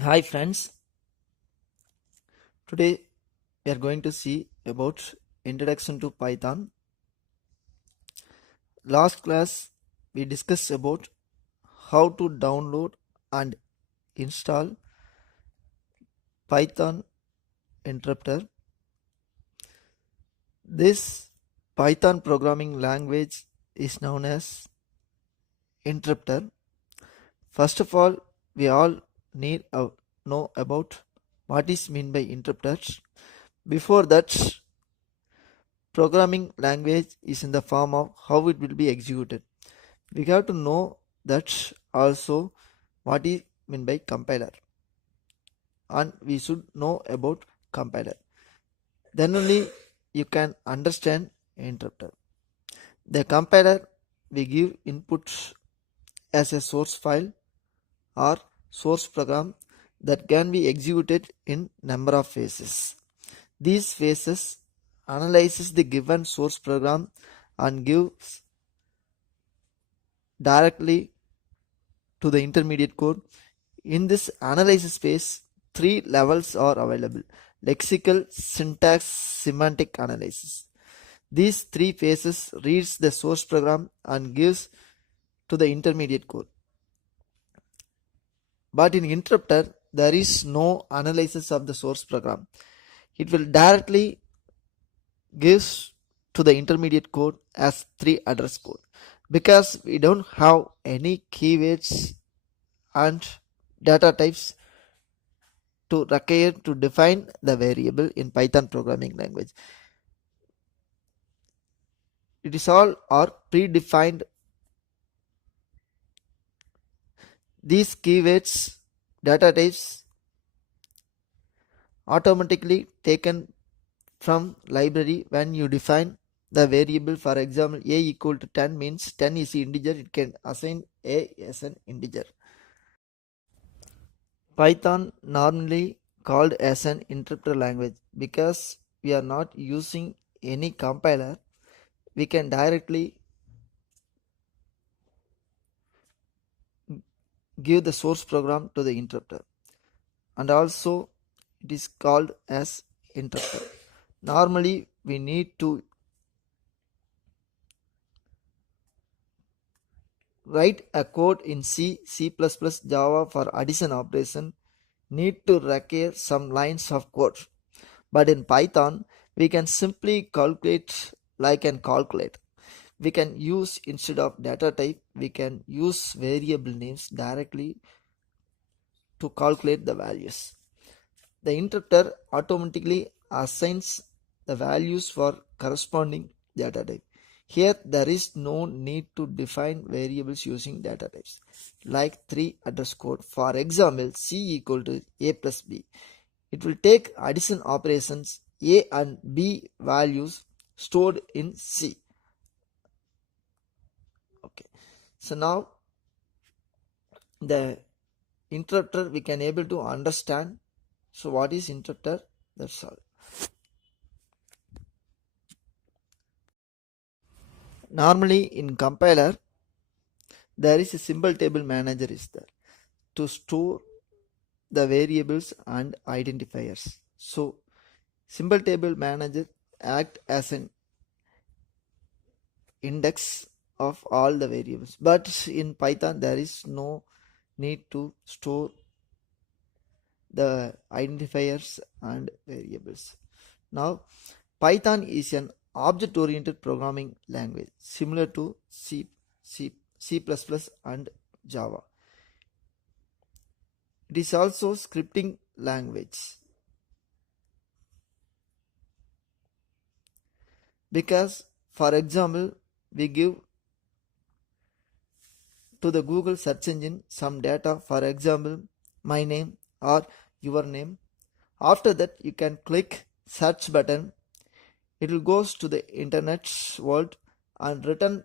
Hi friends, today we are going to see about introduction to Python. Last class we discussed about how to download and install Python interpreter. This Python programming language is known as interpreter. First of all, we all need to know about what is meant by interpreters. Before that, programming language is in the form of how it will be executed. We have to know that also what is meant by compiler, and we should know about compiler. Then only you can understand interpreter. The compiler we give inputs as a source file or source program that can be executed in number of phases. These phases analyzes the given source program and gives directly to the intermediate code. In this analysis phase, three levels are available: lexical, syntax, semantic analysis. These three phases reads the source program and gives to the intermediate code. But in interpreter, there is no analysis of the source program. It will directly gives to the intermediate code as 3 address code, because we don't have any keywords and data types to require to define the variable in Python programming language. It is all are predefined. These keywords data types automatically taken from library when you define the variable. For example, a equal to 10 means 10 is integer, it can assign a as an integer. Python normally called as an interpreter language because we are not using any compiler. We can directly give the source program to the interpreter, and also it is called as interpreter. Normally we need to write a code in C, C++, Java for addition operation, need to require some lines of code. But in Python, we can simply calculate like an calculate. We can use, instead of data type, we can use variable names directly to calculate the values. The interpreter automatically assigns the values for corresponding data type. Here there is no need to define variables using data types like 3 address code. For example, C equal to A plus B. It will take addition operations A and B values stored in C. Okay, so now the interpreter we can able to understand. So what is interpreter? That's all. Normally in compiler there is a symbol table manager is there to store the variables and identifiers. So symbol table manager act as an index of all the variables, but in Python there is no need to store the identifiers and variables. Now Python is an object-oriented programming language similar to C, C++ and Java. It is also scripting language because, for example, we give to the Google search engine some data, for example, my name or your name. After that, you can click search button. It will goes to the internet world and return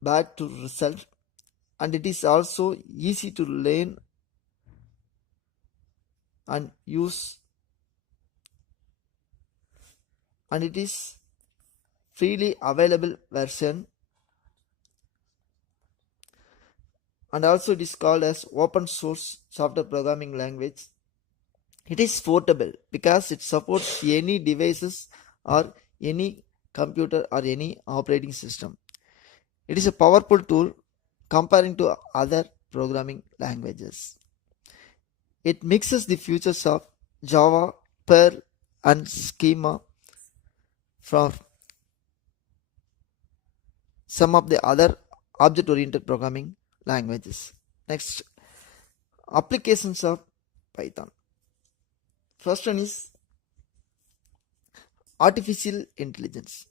back to result, and it is also easy to learn and use, and it is freely available version. and also it is called as open source software programming language. It is portable because it supports any devices or any computer or any operating system. It is a powerful tool comparing to other programming languages. It mixes the features of Java, PERL and schema from some of the other object-oriented programming languages. Next, applications of Python. First one is artificial intelligence.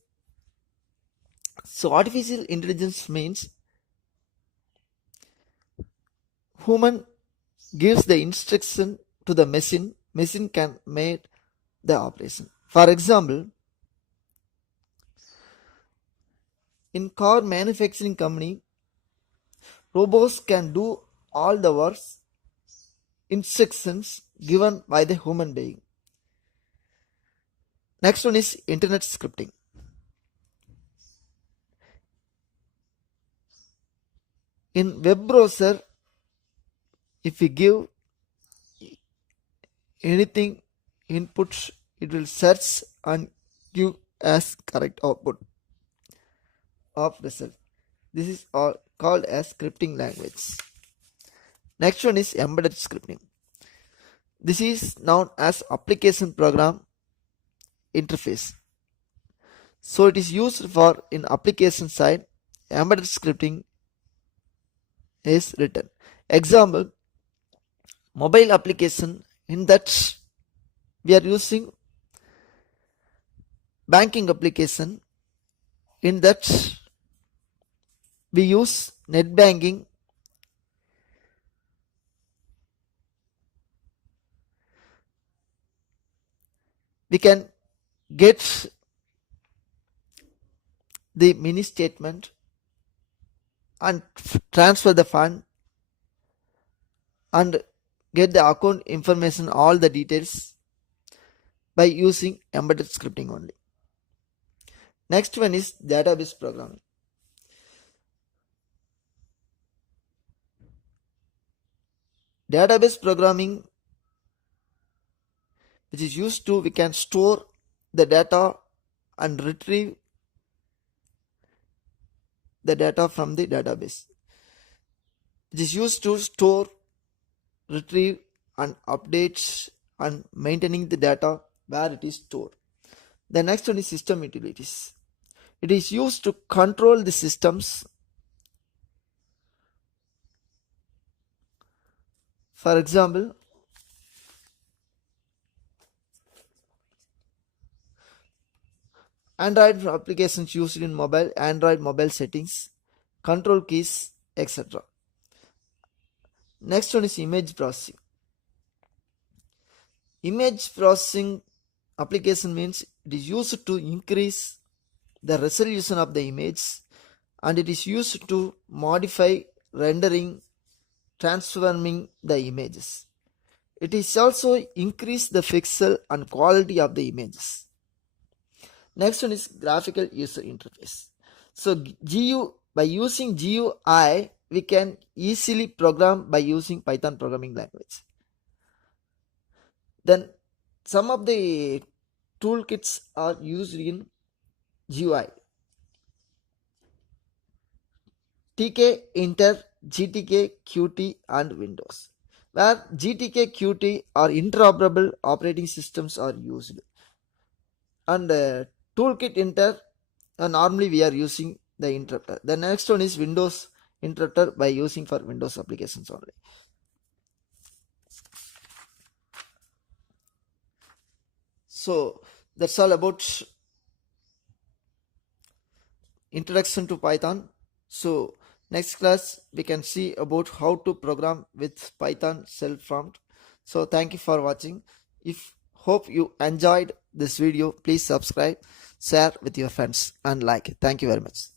So artificial intelligence means human gives the instruction to the machine can make the operation. For example, in car manufacturing company, robots can do all the works instructions given by the human being. Next one is internet scripting. In web browser, if we give anything input, it will search and give as correct output of result. This is all called as scripting language. Next one is embedded scripting. This is known as application program interface. So it is used for in application side. Embedded scripting is written. Example, mobile application, in that we are using banking application, in that we use net banking. We can get the mini statement and transfer the fund and get the account information, all the details by using embedded scripting only. Next one is database programming. Database programming, which is used to, we can store the data and retrieve the data from the database. It is used to store, retrieve and update and maintaining the data where it is stored. The next one is system utilities. It is used to control the systems. For example, Android applications used in mobile, Android mobile settings, control keys, etc. Next one is image processing. Image processing application means it is used to increase the resolution of the image, and it is used to modify, rendering, transforming the images. It is also increase the pixel and quality of the images. Next one is graphical user interface. So by using GUI, we can easily program by using Python programming language. Then some of the toolkits are used in GUI. TK, Inter, GTK, Qt and Windows. Where GTK, Qt or interoperable operating systems are used. And toolkit Inter, normally we are using the interpreter. The next one is Windows interpreter by using for Windows applications only. So that's all about introduction to Python. So next class we can see about how to program with Python self-prompt. So thank you for watching. Hope you enjoyed this video. Please subscribe, share with your friends and like. Thank you very much.